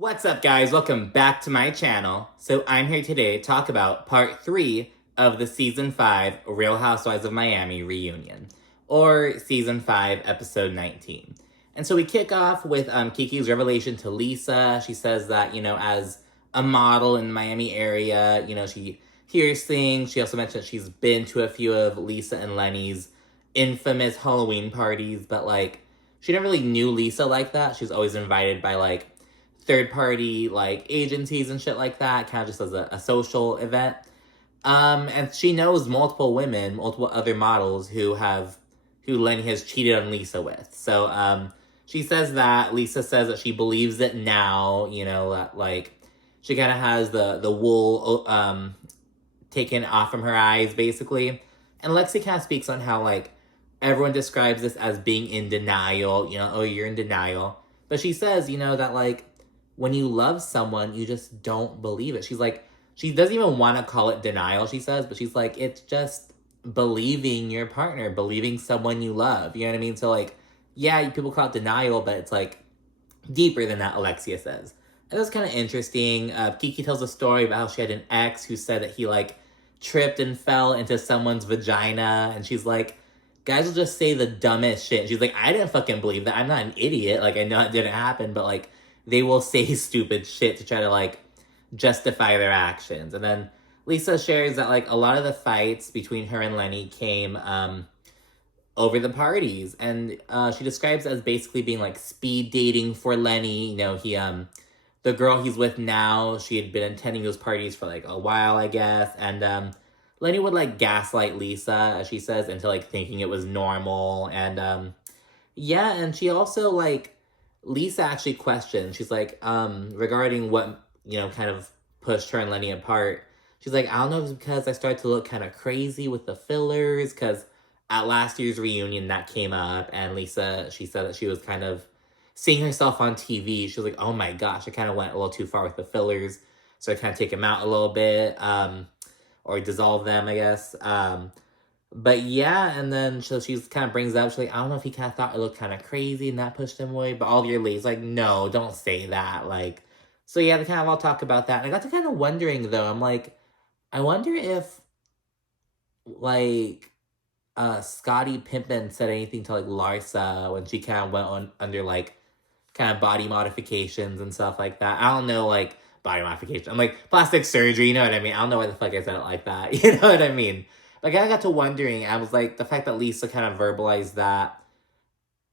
What's up, guys? Welcome back to my channel. So I'm here today to talk about part 3 of the season 5 Real Housewives of Miami reunion, or season 5 episode 19. And so we kick off with Kiki's revelation to Lisa. She says that, as a model in the Miami area, she hears things. She also mentioned she's been to a few of Lisa and Lenny's infamous Halloween parties, but she never really knew Lisa like that. She's always invited by third-party agencies and shit like that, kind of just as a social event. And she knows multiple women, multiple other models who Lenny has cheated on Lisa with. So she says that Lisa says that she believes it now. That she kind of has the wool taken off from her eyes, basically. And Lexi kind of speaks on how everyone describes this as being in denial. Oh, you're in denial. But she says, that when you love someone, you just don't believe it. She's she doesn't even want to call it denial, she says, but she's it's just believing your partner, believing someone you love. You know what I mean? So, yeah, people call it denial, but it's, deeper than that, Alexia says. And that's kind of interesting. Kiki tells a story about how she had an ex who said that he, tripped and fell into someone's vagina, and she's guys will just say the dumbest shit. And she's I didn't fucking believe that. I'm not an idiot. I know it didn't happen, but, they will say stupid shit to try to, justify their actions. And then Lisa shares that, a lot of the fights between her and Lenny came over the parties. And she describes it as basically being, speed dating for Lenny. He, the girl he's with now, she had been attending those parties for, a while, I guess. And Lenny would, gaslight Lisa, as she says, into, thinking it was normal. And, yeah, and she also, Lisa actually questioned, she's regarding what, kind of pushed her and Lenny apart. She's I don't know if it's because I started to look kind of crazy with the fillers, because at last year's reunion that came up, and Lisa, she said that she was kind of seeing herself on TV. She was oh my gosh, I kind of went a little too far with the fillers, so I kind of take them out a little bit, or dissolve them, I guess. But yeah, and then so she kind of brings up, she's I don't know if he kind of thought it looked kind of crazy and that pushed him away, but all your ladies no, don't say that. So yeah, they kind of all talk about that. And I got to kind of wondering though, I'm I wonder if Scottie Pippen said anything to Larsa when she kind of went on under kind of body modifications and stuff like that. I don't know, body modification. I'm plastic surgery, you know what I mean? I don't know why the fuck I said it like that. You know what I mean? I got to wondering, I was the fact that Lisa kind of verbalized that,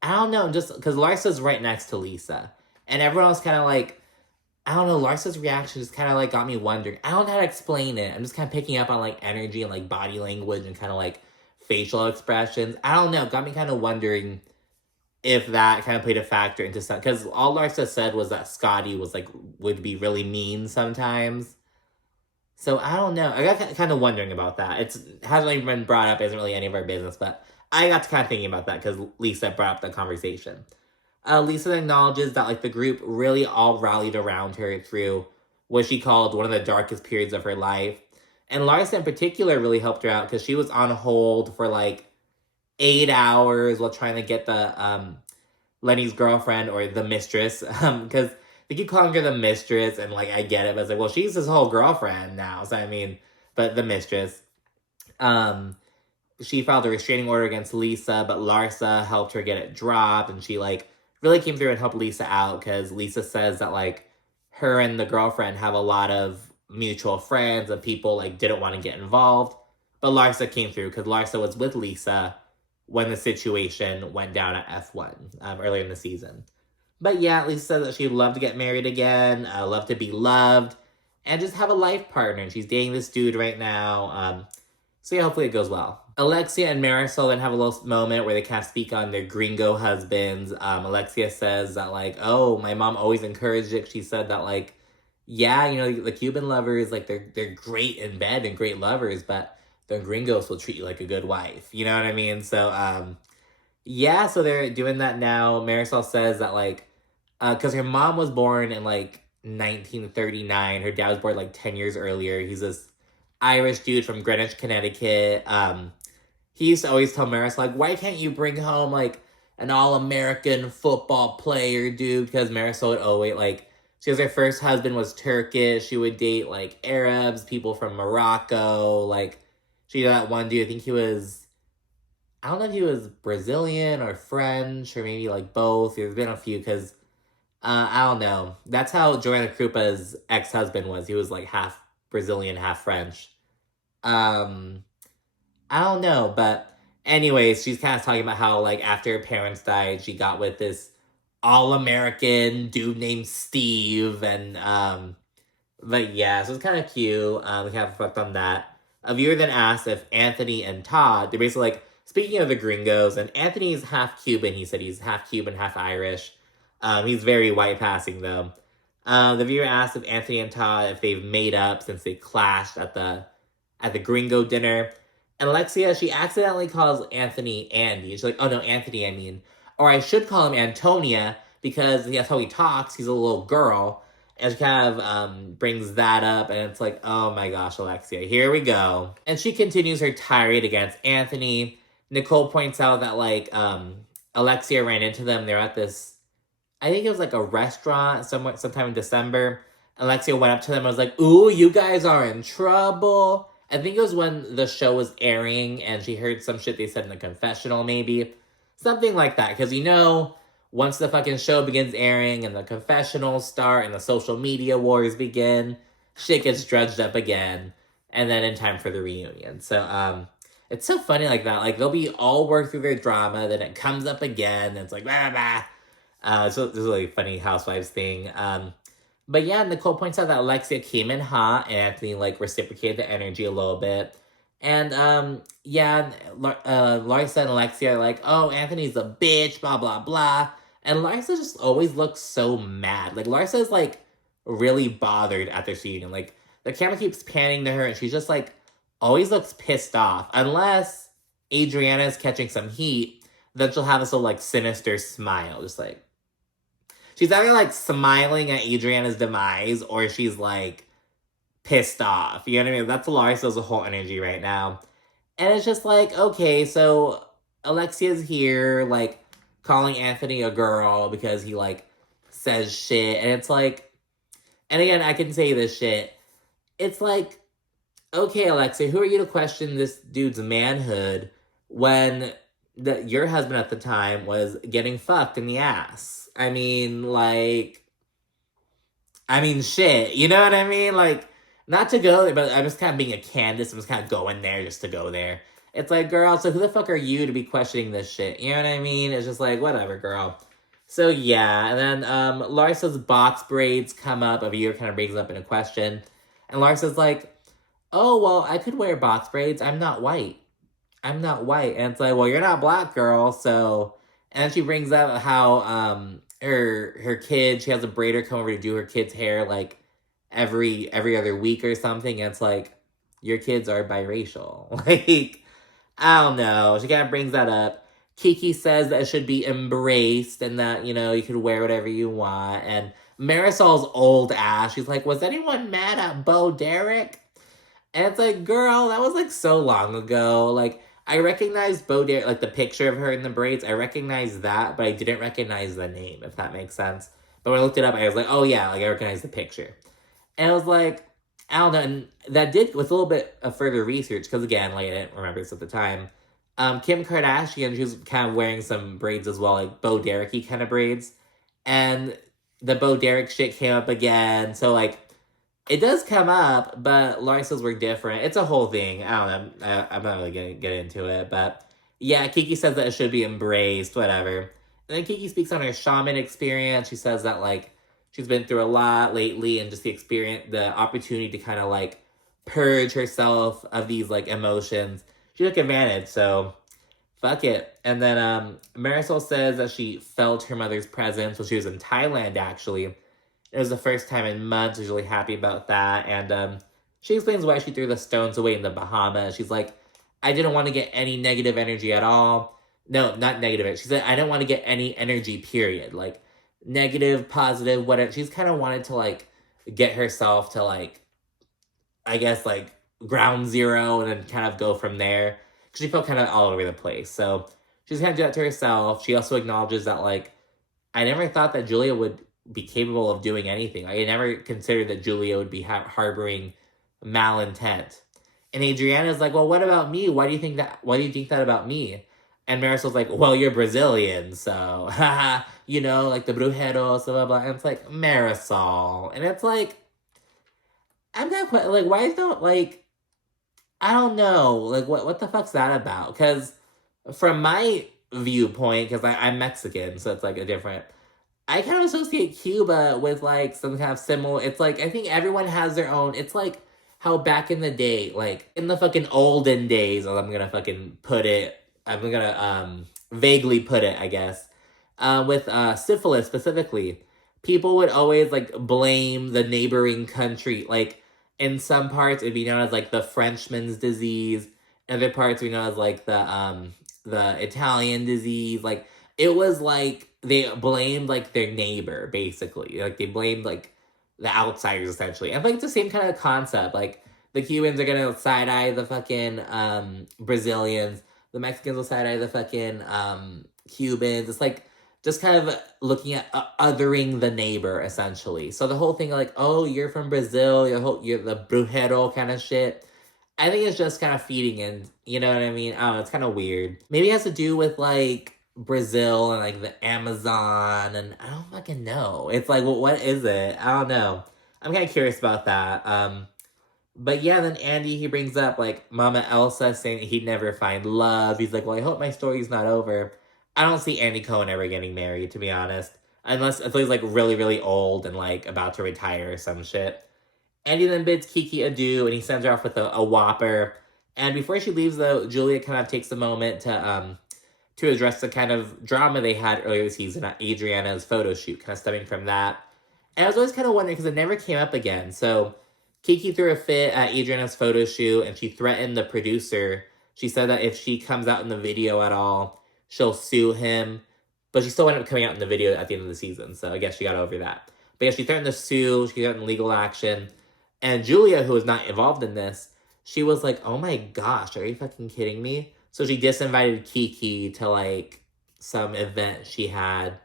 I don't know, just because Larsa's right next to Lisa. And everyone was kind of I don't know, Larsa's reaction just kind of got me wondering. I don't know how to explain it. I'm just kind of picking up on energy and body language and kind of facial expressions. I don't know, got me kind of wondering if that kind of played a factor into something. Because all Larsa said was that Scottie was would be really mean sometimes. So, I don't know. I got kind of wondering about that. It hasn't even been brought up. It isn't really any of our business. But I got to kind of thinking about that because Lisa brought up the conversation. Lisa acknowledges that, the group really all rallied around her through what she called one of the darkest periods of her life. And Larsa in particular really helped her out because she was on hold for, 8 hours while trying to get the Lenny's girlfriend or the mistress. Because they keep calling her the mistress, and, I get it, but it's well, she's his whole girlfriend now, so I mean, but the mistress. She filed a restraining order against Lisa, but Larsa helped her get it dropped, and she, really came through and helped Lisa out, because Lisa says that, her and the girlfriend have a lot of mutual friends, and people, didn't want to get involved, but Larsa came through, because Larsa was with Lisa when the situation went down at F1, earlier in the season. But yeah, Lisa said that she'd love to get married again, love to be loved, and just have a life partner. And she's dating this dude right now. So yeah, hopefully it goes well. Alexia and Marisol then have a little moment where they kind of speak on their gringo husbands. Alexia says that oh, my mom always encouraged it. She said that yeah, the Cuban lovers, they're great in bed and great lovers, but the gringos will treat you like a good wife. You know what I mean? So, yeah, so they're doing that now. Marisol says that, because her mom was born in, 1939. Her dad was born, 10 years earlier. He's this Irish dude from Greenwich, Connecticut. He used to always tell Marisol, why can't you bring home, an all-American football player, dude? Because Marisol would always, She says her first husband was Turkish. She would date, like, Arabs, people from Morocco. Like, she did that one dude, I think he was... I don't know if he was Brazilian or French or maybe, like, both. There's been a few, because... I don't know. That's how Joanna Krupa's ex-husband was. He was, like, half Brazilian, half French. I don't know, but... Anyways, she's kind of talking about how, like, after her parents died, she got with this all-American dude named Steve, and, but yeah, so it's kind of cute. We kind of reflect on that. A viewer then asked if Anthony and Todd, they're basically like, speaking of the gringos, and Anthony's half Cuban, he said he's half Cuban, half Irish. He's very white passing, though. The viewer asked if Anthony and Todd, if they've made up since they clashed at the gringo dinner. And Alexia, she accidentally calls Anthony Andy. She's like, oh no, Anthony, I mean. Or I should call him Antonia, because that's how he talks. He's a little girl. And she kind of brings that up, and it's like, oh my gosh, Alexia, here we go. And she continues her tirade against Anthony. Nicole points out that, like, Alexia ran into them. They're at this, I think it was like a restaurant sometime in December. Alexia went up to them and was like, ooh, you guys are in trouble. I think it was when the show was airing and she heard some shit they said in the confessional, maybe. Something like that. Because, you know, once the fucking show begins airing and the confessionals start and the social media wars begin, shit gets dredged up again. And then in time for the reunion. So, it's so funny like that. Like, they'll be all work through their drama, then it comes up again, and it's like, blah, blah. So this is a really funny Housewives thing. But yeah, Nicole points out that Alexia came in hot, and Anthony, like, reciprocated the energy a little bit. And, yeah, Larsa and Alexia are like, oh, Anthony's a bitch, blah, blah, blah. And Larsa just always looks so mad. Like, Larsa is, like, really bothered at this reunion. Like, the camera keeps panning to her, and she's just, like, always looks pissed off. Unless Adriana is catching some heat, then she'll have this little, like, sinister smile, just, like... She's either, like, smiling at Adriana's demise, or she's, like, pissed off. You know what I mean? That's Larsa's whole energy right now. And it's just like, okay, so Alexia's here, like, calling Anthony a girl because he, like, says shit. And it's like, and again, I can say this shit. It's like, okay, Alexia, who are you to question this dude's manhood when your husband at the time was getting fucked in the ass? I mean, shit, you know what I mean? Like, not to go there, but I'm just kind of being a Candace. I'm just kind of going there just to go there. It's like, girl, so who the fuck are you to be questioning this shit? You know what I mean? It's just like, whatever, girl. So, yeah, and then Larsa's box braids come up. A viewer kind of brings up in a question. And Larsa's like, oh, well, I could wear box braids. I'm not white. And it's like, well, you're not black, girl, so... And then she brings up how her kid, she has a braider come over to do her kid's hair, like, every other week or something. And it's like, your kids are biracial. Like, I don't know. She kind of brings that up. Kiki says that it should be embraced and that, you know, you could wear whatever you want. And Marisol's old ass, she's like, was anyone mad at Bo Derek? And it's like, girl, that was, like, so long ago. Like, I recognized Bo Derek, like, the picture of her in the braids. I recognized that, but I didn't recognize the name, if that makes sense. But when I looked it up, I was like, oh, yeah, like, I recognized the picture. And I was like, I don't know. And that did, with a little bit of further research, because, again, like, I didn't remember this at the time. Kim Kardashian, she was kind of wearing some braids as well, like, Bo Derek-y kind of braids. And the Bo Derek shit came up again. So, like, it does come up, but Larsa's were different. It's a whole thing. I don't know. I'm not really going to get into it. But yeah, Kiki says that it should be embraced, whatever. And then Kiki speaks on her shaman experience. She says that, like, she's been through a lot lately and just the opportunity to kind of, like, purge herself of these, like, emotions. She took advantage, so fuck it. And then Marisol says that she felt her mother's presence when she was in Thailand, actually. It was the first time in months. She's really happy about that. And she explains why she threw the stones away in the Bahamas. She's like, I didn't want to get any negative energy at all. No, not negative. She said, I didn't want to get any energy, period. Like, negative, positive, whatever. She's kind of wanted to, like, get herself to, like, I guess, like, ground zero and then kind of go from there. Because she felt kind of all over the place. So she's kind of do that to herself. She also acknowledges that, like, I never thought that Julia would be capable of doing anything. Like, I never considered that Julia would be harboring malintent. And Adriana's like, well, what about me? Why do you think that? Why do you think that about me? And Marisol's like, well, you're Brazilian, so haha, you know, like the brujeros, blah blah blah. And it's like Marisol, and it's like, I'm not quite like, why is that like? I don't know, like what the fuck's that about? Because from my viewpoint, because I'm Mexican, so it's like a different. I kind of associate Cuba with like some kind of similar. It's like I think everyone has their own. It's like how back in the day, like in the fucking olden days, I'm gonna fucking put it. I'm gonna vaguely put it, I guess. With syphilis specifically, people would always like blame the neighboring country. Like in some parts, it'd be known as like the Frenchman's disease. In other parts, we know as like the Italian disease. Like it was like they blamed like their neighbor basically. Like they blamed like the outsiders essentially. And like it's the same kind of concept. Like the Cubans are gonna side eye the fucking Brazilians. The Mexicans will side eye the fucking Cubans. It's like just kind of looking at othering the neighbor essentially. So the whole thing like, oh, you're from Brazil, you're the brujero kind of shit. I think it's just kind of feeding in, you know what I mean? I don't know, it's kind of weird. Maybe it has to do with like Brazil and like the Amazon, and I don't fucking know. It's like, well, what is it? I don't know. I'm kind of curious about that. But yeah, then Andy, he brings up like Mama Elsa saying he'd never find love. He's like, well, I hope my story's not over. I don't see Andy Cohen ever getting married, to be honest. Unless he's like really, really old and like about to retire or some shit. Andy then bids Kiki adieu and he sends her off with a whopper. And before she leaves though, Julia kind of takes a moment to address the kind of drama they had earlier this season at Adriana's photo shoot, kind of stemming from that. And I was always kind of wondering because it never came up again. So Kiki threw a fit at Adriana's photo shoot and she threatened the producer. She said that if she comes out in the video at all, she'll sue him. But she still ended up coming out in the video at the end of the season, so I guess she got over that. But yeah, she threatened to sue, she got in legal action. And Julia, who was not involved in this, she was like, oh my gosh, are you fucking kidding me? So she disinvited Kiki to like some event she had.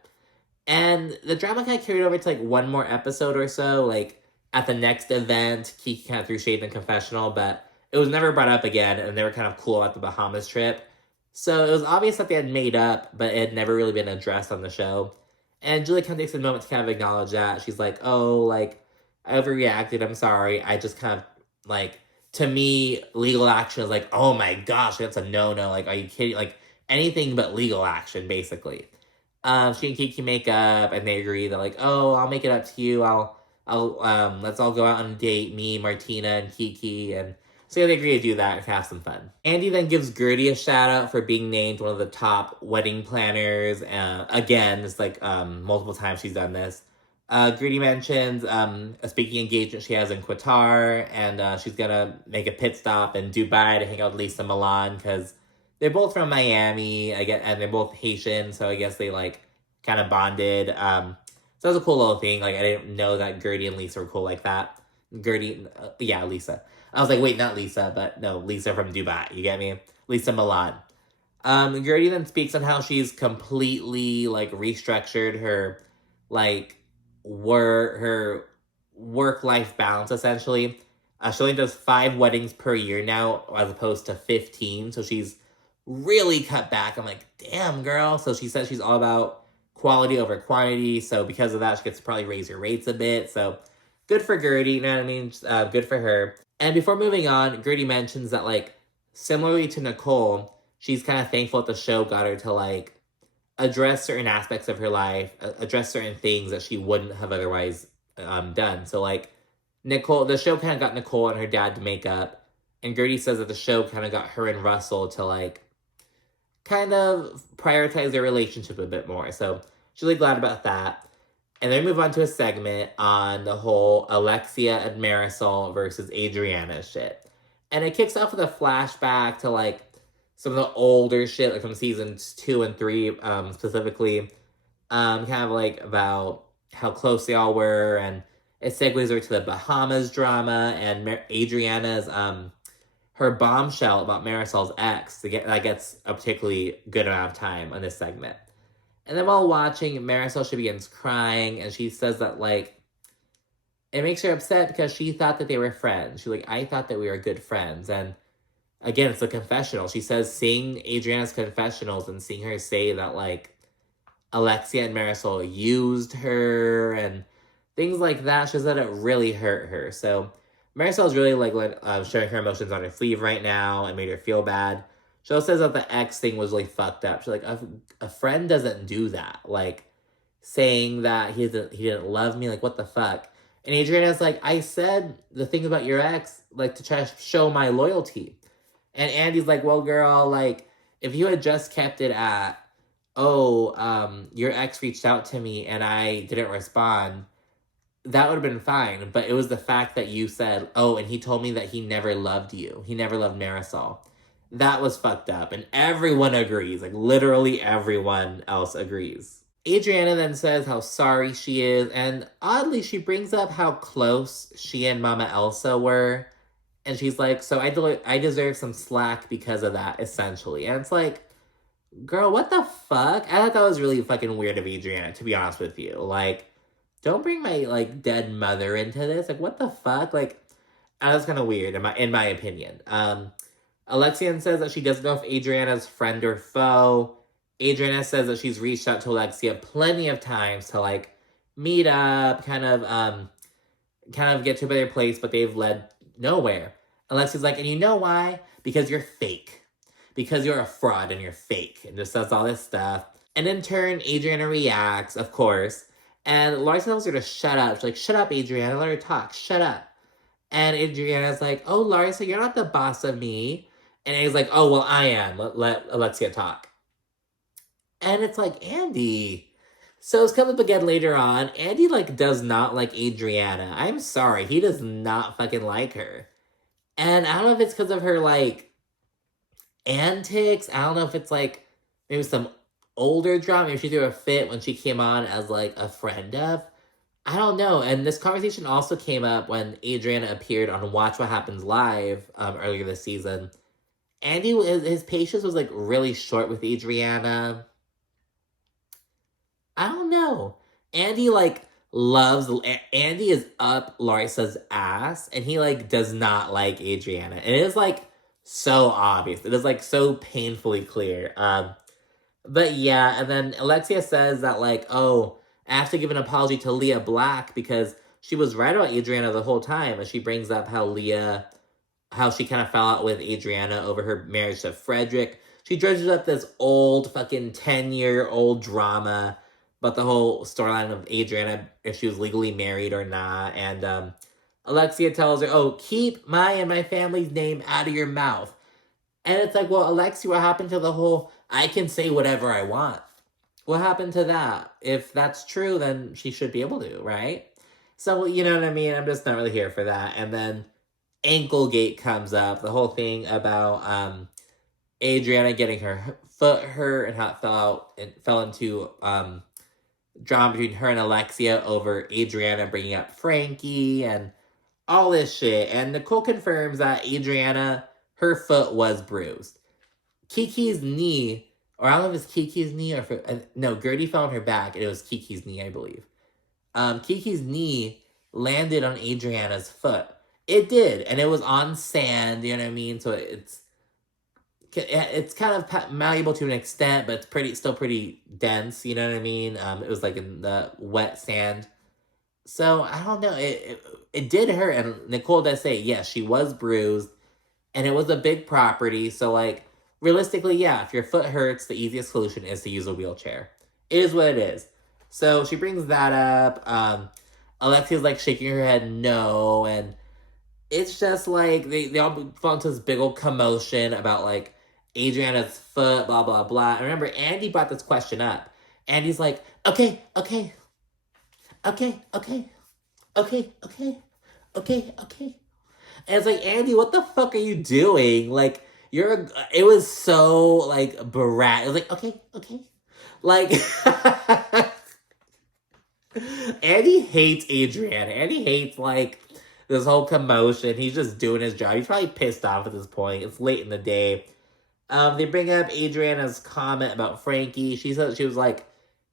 And the drama kind of carried over to like one more episode or so. Like at the next event, Kiki kind of threw shade in the confessional, but it was never brought up again. And they were kind of cool at the Bahamas trip. So it was obvious that they had made up, but it had never really been addressed on the show. And Julia kind of takes a moment to kind of acknowledge that. She's like, oh, like, I overreacted. I'm sorry. I just kind of, like, to me, legal action is like, oh my gosh, that's a no-no. Like, are you kidding? Like, anything but legal action, basically. She and Kiki make up, and they agree that, like, oh, I'll make it up to you. Let's all go out on a date, me, Martina, and Kiki, and so yeah, they agree to do that and have some fun. Andy then gives Gertie a shout out for being named one of the top wedding planners. Again, it's like multiple times she's done this. Gertie mentions a speaking engagement she has in Qatar, and she's gonna make a pit stop in Dubai to hang out with Lisa Milan because they're both from Miami, I guess, and they're both Haitian, so I guess they like kind of bonded. So that was a cool little thing. Like I didn't know that Gertie and Lisa were cool like that. Gertie, yeah, Lisa. I was like, wait, not Lisa, but no, Lisa from Dubai. You get me? Lisa Milan. Gertie then speaks on how she's completely like restructured her like her work-life balance essentially. She only does 5 weddings per year now as opposed to 15. So she's really cut back. I'm like, damn, girl. So she says she's all about quality over quantity. So because of that, she gets to probably raise her rates a bit. So good for Gertie, you know what I mean? Good for her. And before moving on, Gertie mentions that, like, similarly to Nicole, she's kind of thankful that the show got her to, like, address certain aspects of her life, address certain things that she wouldn't have otherwise done. So, like, Nicole, the show kind of got Nicole and her dad to make up. And Gertie says that the show kind of got her and Russell to, like, kind of prioritize their relationship a bit more. So she's really glad about that. And then we move on to a segment on the whole Alexia and Marisol versus Adriana shit. And it kicks off with a flashback to, like, some of the older shit, like from seasons 2 and 3, specifically. Kind of, like, about how close they all were. And it segues over to the Bahamas drama and Adriana's, her bombshell about Marisol's ex. That gets a particularly good amount of time on this segment. And then while watching, Marisol, she begins crying, and she says that, like, it makes her upset because she thought that they were friends. She's like, I thought that we were good friends. And again, it's a confessional. She says seeing Adriana's confessionals and seeing her say that, like, Alexia and Marisol used her and things like that, she says that it really hurt her. So Marisol's really, like, showing her emotions on her sleeve right now and made her feel bad. She also says that the ex thing was really fucked up. She's like, a friend doesn't do that. Like, saying that he didn't love me, like, what the fuck? And Adriana's like, I said the thing about your ex, like, to try to show my loyalty. And Andy's like, well, girl, like, if you had just kept it at, your ex reached out to me and I didn't respond, that would have been fine. But it was the fact that you said, and he told me that he never loved you. He never loved Marisol. That was fucked up. And everyone agrees. Like, literally everyone else agrees. Adriana then says how sorry she is. And oddly, she brings up how close she and Mama Elsa were. And she's like, so I deserve some slack because of that, essentially. And it's like, girl, what the fuck? I thought that was really fucking weird of Adriana, to be honest with you. Like, don't bring my, like, dead mother into this. Like, what the fuck? Like, that's kind of weird, in my opinion. Alexia says that she doesn't know if Adriana's friend or foe. Adriana says that she's reached out to Alexia plenty of times to, like, meet up, kind of get to a better place, but they've led nowhere. Alexia's like, and you know why? Because you're fake. Because you're a fraud and you're fake. And just says all this stuff. And in turn, Adriana reacts, of course. And Larsa tells her to shut up. She's like, shut up, Adriana. Let her talk. Shut up. And Adriana's like, oh, Larsa, you're not the boss of me. And he's like, oh, well, I am. Let Alexia talk. And it's like, Andy. So it's coming up again later on. Andy, like, does not like Adriana. I'm sorry. He does not fucking like her. And I don't know if it's because of her, like, antics. I don't know if it's, like, maybe some older drama. Maybe she threw a fit when she came on as, like, a friend of. I don't know. And this conversation also came up when Adriana appeared on Watch What Happens Live earlier this season. Andy, his patience was, like, really short with Adriana. I don't know. Andy, like, Andy is up Larissa's ass, and he, like, does not like Adriana. And it is, like, so obvious. It is, like, so painfully clear. But yeah, and then Alexia says that, like, I have to give an apology to Leah Black because she was right about Adriana the whole time. And she brings up how she kind of fell out with Adriana over her marriage to Frederick. She dredges up this old fucking 10-year-old drama about the whole storyline of Adriana, if she was legally married or not. And Alexia tells her, keep my and my family's name out of your mouth. And it's like, well, Alexia, what happened to the whole, I can say whatever I want? What happened to that? If that's true, then she should be able to, right? So, you know what I mean? I'm just not really here for that. And then Anklegate comes up, the whole thing about Adriana getting her foot hurt and how it fell into drama between her and Alexia over Adriana bringing up Frankie and all this shit. And Nicole confirms that Adriana, her foot was bruised. Kiki's knee, or I don't know if it's Kiki's knee or no, Gertie fell on her back and it was Kiki's knee, I believe. Kiki's knee landed on Adriana's foot. It did, and it was on sand, you know what I mean? So it's kind of malleable to an extent, but it's still pretty dense, you know what I mean? It was like in the wet sand. So, I don't know, it did hurt, and Nicole does say, yes, she was bruised, and it was a big property, so, like, realistically, yeah, if your foot hurts, the easiest solution is to use a wheelchair. It is what it is. So, she brings that up, Alexia's, like, shaking her head no, and it's just, like, they all fall into this big old commotion about, like, Adriana's foot, blah, blah, blah. And remember, Andy brought this question up. Andy's like, okay. And it's like, Andy, what the fuck are you doing? Like, it was so, like, brat. It was like, okay. Like, Andy hates Adriana. Andy hates, like, this whole commotion. He's just doing his job. He's probably pissed off at this point. It's late in the day. They bring up Adriana's comment about Frankie. She said she was like,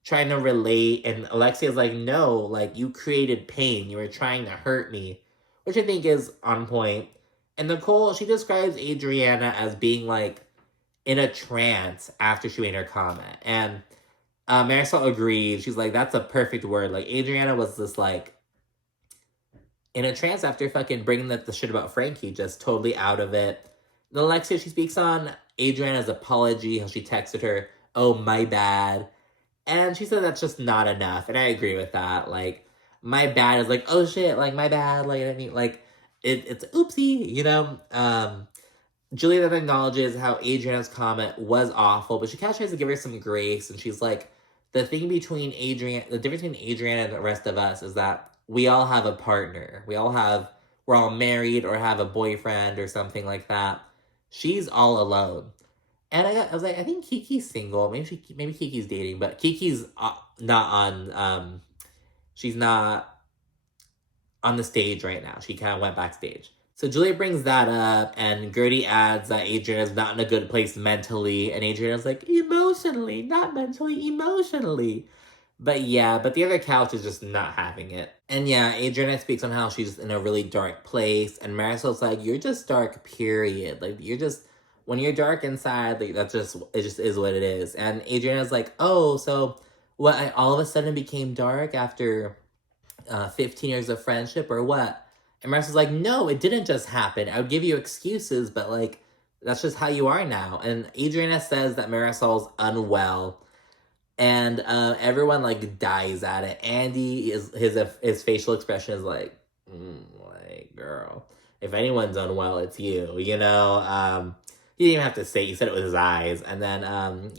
trying to relate, and Alexia's like, no, like, you created pain. You were trying to hurt me, which I think is on point. And Nicole, she describes Adriana as being like in a trance after she made her comment. And Marisol agreed. She's like, that's a perfect word. Like, Adriana was just like in a trance after fucking bringing the shit about Frankie, just totally out of it. Then Alexia, she speaks on Adriana's apology, how she texted her, oh, my bad. And she said that's just not enough. And I agree with that. Like, my bad is like, oh shit, like, my bad. Like, I mean, like, it's oopsie, you know? Julia then acknowledges how Adriana's comment was awful, but she kind of tries to give her some grace. And she's like, the difference between Adriana and the rest of us is that we all have a partner. We're all married or have a boyfriend or something like that. She's all alone. And I was like, I think Kiki's single. Maybe Kiki's dating, but Kiki's not on. She's not on the stage right now. She kind of went backstage. So Julia brings that up, and Gertie adds that Adriana's not in a good place mentally, and Adriana's like, emotionally, not mentally, emotionally. But the other couch is just not having it. And yeah, Adriana speaks on how she's in a really dark place, and Marisol's like, you're just dark, period. Like, when you're dark inside, like, it just is what it is. And Adriana's like, oh, so what, I all of a sudden became dark after 15 years of friendship or what? And Marisol's like, no, it didn't just happen. I would give you excuses, but like, that's just how you are now. And Adriana says that Marisol's unwell. And everyone like dies at it. Andy his facial expression is like, like, girl, if anyone's unwell, it's you. You know, he didn't even have to say. He said it with his eyes. And then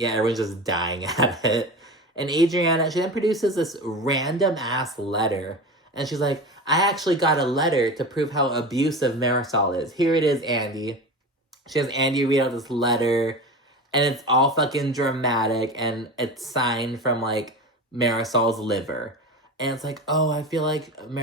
everyone's just dying at it. And Adriana, she then produces this random ass letter, and she's like, I actually got a letter to prove how abusive Marisol is. Here it is, Andy. She has Andy read out this letter, and it's all fucking dramatic, and it's signed from, like, Marisol's liver. And it's like, oh, I feel like I'm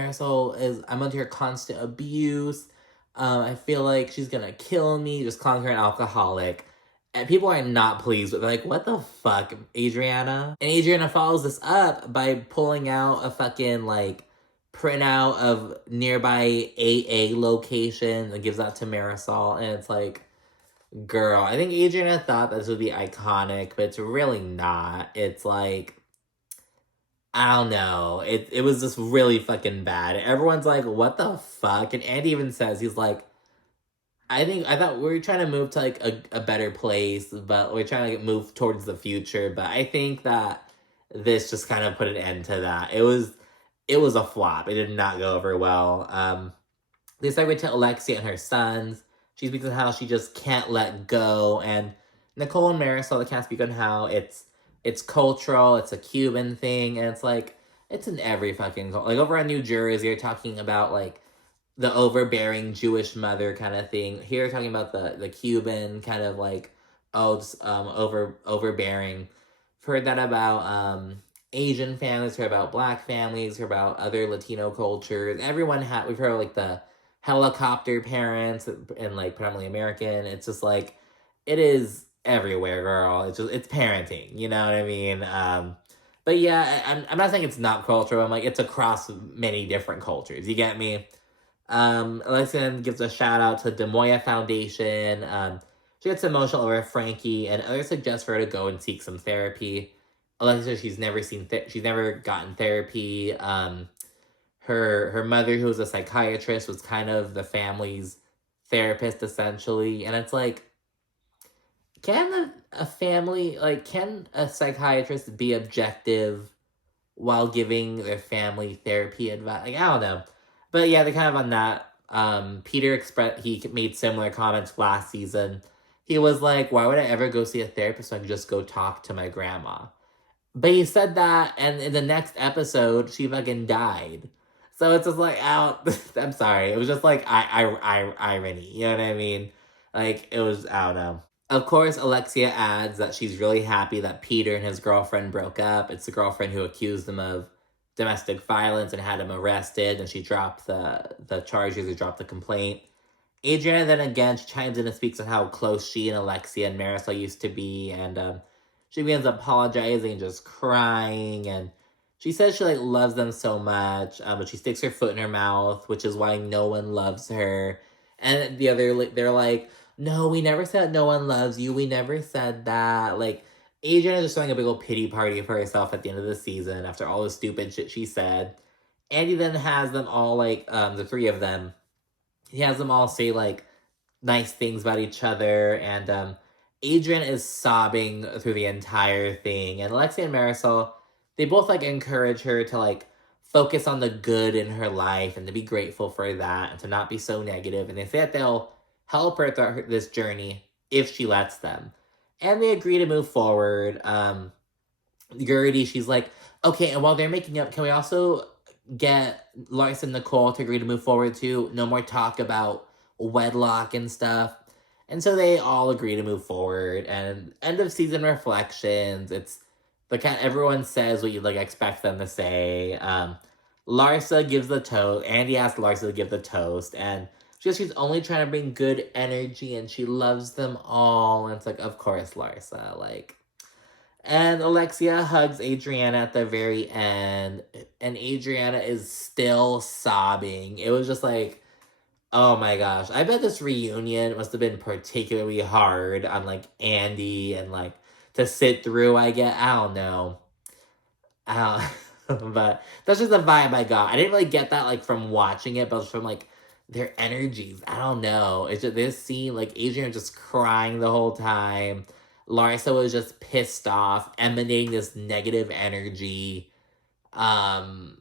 under her constant abuse. I feel like she's gonna kill me, just calling her an alcoholic. And people are not pleased with, like, what the fuck, Adriana? And Adriana follows this up by pulling out a fucking, like, printout of nearby AA locations and gives that to Marisol. And it's like, girl, I think Adriana thought this would be iconic, but it's really not. It's like, I don't know. It was just really fucking bad. Everyone's like, what the fuck? And Andy even says, he's like, I thought we were trying to move to like a better place, but we're trying to move towards the future. But I think that this just kind of put an end to that. It was a flop. It did not go over well. They segue to Alexia and her sons. She speaks on how she just can't let go, and Nicole and Marisol, they can't speak on how it's cultural, it's a Cuban thing, and it's like, it's in every fucking like over on New Jersey, you're talking about like the overbearing Jewish mother kind of thing. Here, we're talking about the Cuban kind of like, just overbearing. Heard that about Asian families, heard about Black families, heard about other Latino cultures. We've heard of, like, the helicopter parents and like predominantly American. It's just like, it is everywhere, girl. It's parenting, you know what I mean? But yeah, I'm not saying it's not cultural. I'm like, it's across many different cultures. You get me? Alexia gives a shout out to the Moya Foundation. She gets emotional over Frankie, and others suggest for her to go and seek some therapy. Alexia, she's never gotten therapy. Her mother, who was a psychiatrist, was kind of the family's therapist, essentially. And it's like, can a psychiatrist be objective while giving their family therapy advice? Like, I don't know. But yeah, they're kind of on that. Peter he made similar comments last season. He was like, why would I ever go see a therapist when I could just go talk to my grandma? But he said that, and in the next episode, she fucking died. So it's just like, I'm sorry. It was just like, irony. You know what I mean? Like, it was, I don't know. Of course, Alexia adds that she's really happy that Peter and his girlfriend broke up. It's the girlfriend who accused him of domestic violence and had him arrested, and she dropped the charges or dropped the complaint. Adriana then again, she chimes in and speaks on how close she and Alexia and Marisol used to be, and she begins apologizing, just crying, and she says she like loves them so much, but she sticks her foot in her mouth, which is why no one loves her. And they're like, no, we never said no one loves you. We never said that. Like, Adriana is just throwing a big old pity party for herself at the end of the season after all the stupid shit she said. Andy then has them all like the three of them. He has them all say like nice things about each other, and Adrian is sobbing through the entire thing, and Alexia and Marisol, they both like encourage her to like focus on the good in her life and to be grateful for that and to not be so negative, and they say that they'll help her throughout this journey if she lets them, and they agree to move forward. Gertie, she's like, okay, and while they're making up, can we also get Lars and Nicole to agree to move forward too? No more talk about wedlock and stuff. And so they all agree to move forward. And end of season reflections. It's the kind everyone says what you like expect them to say. Larsa gives the toast. Andy asks Larsa to give the toast, and she's only trying to bring good energy, and she loves them all. And it's like, of course, Larsa, like. And Alexia hugs Adriana at the very end, and Adriana is still sobbing. It was just like, oh my gosh. I bet this reunion must have been particularly hard on like Andy and like to sit through, I don't know. But that's just the vibe I got. I didn't really get that like from watching it, but from like their energies. I don't know. It's just this scene, like Adriana just crying the whole time. Larsa was just pissed off, emanating this negative energy. I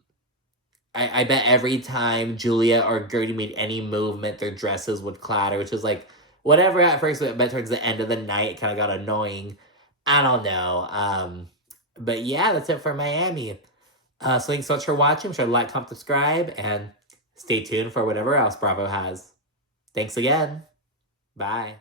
bet every time Julia or Gertie made any movement, their dresses would clatter, which was like, whatever at first, but towards the end of the night, it kind of got annoying. I don't know. But yeah, that's it for Miami. So thanks so much for watching. Be sure to like, comment, subscribe, and stay tuned for whatever else Bravo has. Thanks again. Bye.